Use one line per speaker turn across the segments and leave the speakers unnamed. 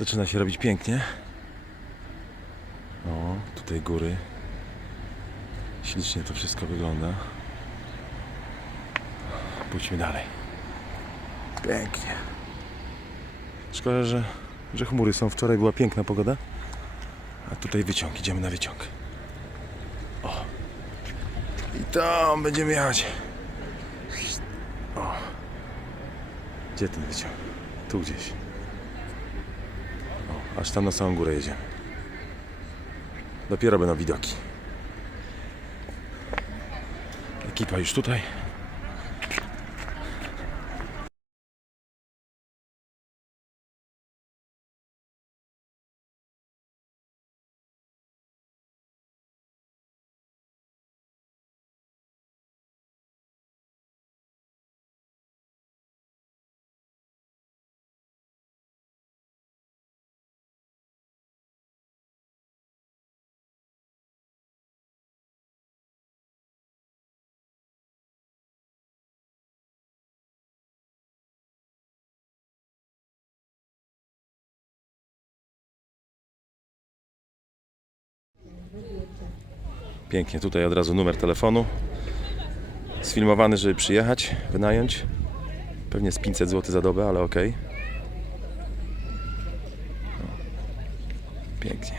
Zaczyna się robić pięknie. O, tutaj góry. Ślicznie to wszystko wygląda. Pójdźmy dalej. Pięknie. Szkoda, że, że chmury są. Wczoraj była piękna pogoda. A tutaj wyciąg. Idziemy na wyciąg. O. I tam będziemy jechać. O. Gdzie ten wyciąg? Tu gdzieś. Aż tam na samą górę jedziemy. Dopiero będą widoki. Ekipa już tutaj. Pięknie, tutaj od razu numer telefonu. Sfilmowany, żeby przyjechać, wynająć. Pewnie z 500 zł za dobę, ale okej. O, Pięknie.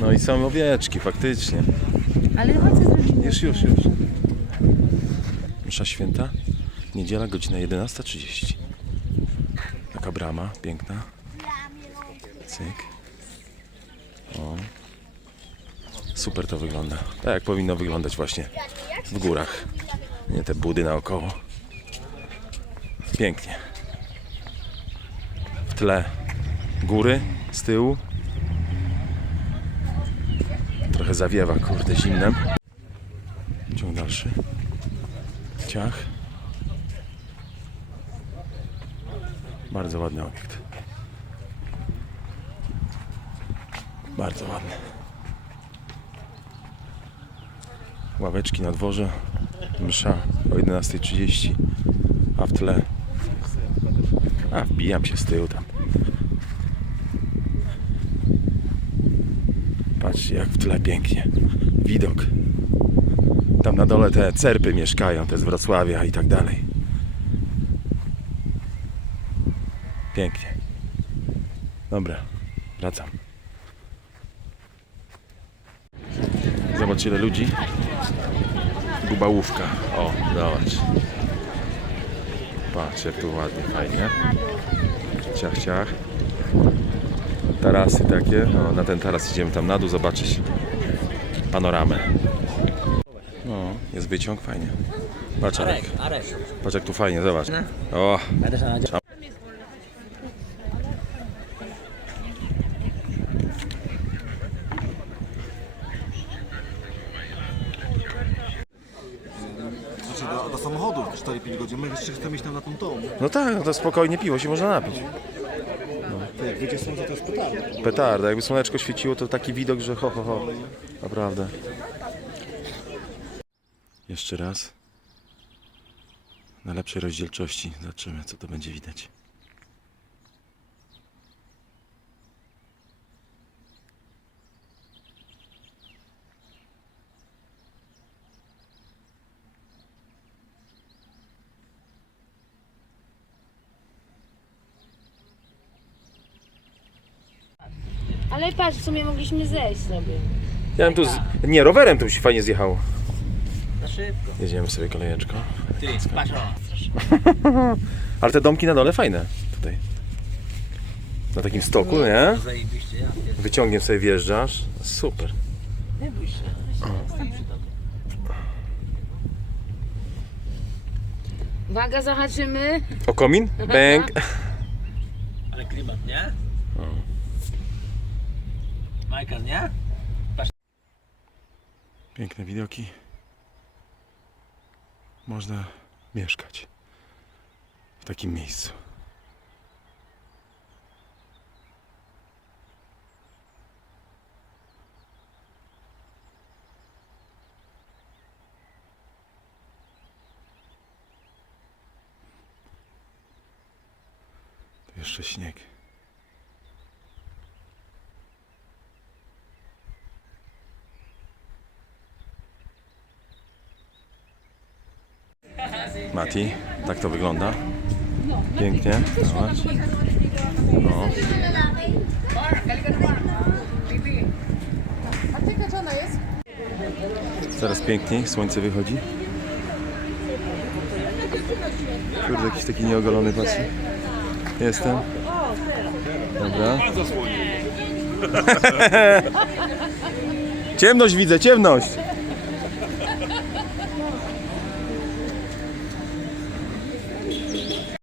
No i są owieczki, faktycznie.
Ale.
Już, już, już. Msza święta, niedziela, godzina 11.30. Taka brama piękna. Cyk. O. Super to wygląda. Tak jak powinno wyglądać właśnie w górach. Nie te budy naokoło. Pięknie. W tle góry z tyłu. Trochę zawiewa, kurde, zimnem. Ciąg dalszy. Ciach. Bardzo ładny obiekt. Bardzo ładny. Ławeczki na dworze. Msza o 11.30. A w tle. A, wbijam się z tyłu tam. Patrzcie jak w tle pięknie. Widok. Tam na dole te cerpy mieszkają, te z Wrocławia i tak dalej. Pięknie. Dobra, wracam. Zobacz ile ludzi. Gubałówka. O, zobacz. Patrz jak tu ładnie, fajnie. Ciach, ciach. Tarasy takie. No, na ten taras idziemy tam na dół zobaczyć panoramę. No, jest wyciąg, fajnie. Patrz jak,
Arek, Arek.
patrz jak tu fajnie, zobacz. O,
się nadział.
Znaczy do, do samochodu 4-5 godzin. My jeszcze chcemy iść tam na tą tą.
no tak, no to spokojnie piwo się można napić.
To jak wyjdzie słońce, to jest petarda.
Petarda, jakby słoneczko świeciło, to taki widok, że ho, ho, ho. Naprawdę. Jeszcze raz. Na lepszej rozdzielczości zobaczymy, co to będzie widać.
Ale patrz, w sumie mogliśmy zejść sobie.
Ja bym tu. Z... Nie, rowerem tu się fajnie zjechało.
Szybko.
Jedziemy sobie kolejeczko.
Ty, patrz o.
Ale te domki na dole fajne tutaj. Na takim stoku, nie?
Zajebiście, ja pierdolę.
Wyciągiem sobie wjeżdżasz. Super.
Nie bój się. Stań przy tobie.
Uwaga, zahaczymy.
O komin? Bęk.
Ale klimat, nie? Michael, nie?
Piękne widoki można mieszkać w takim miejscu. Jeszcze śnieg. Mati, tak to wygląda. Pięknie. Zobacz. No. Coraz piękniej, słońce wychodzi. Kurde, jakiś taki nieogolony patrz. Jestem. Dobra. Ciemność widzę, ciemność!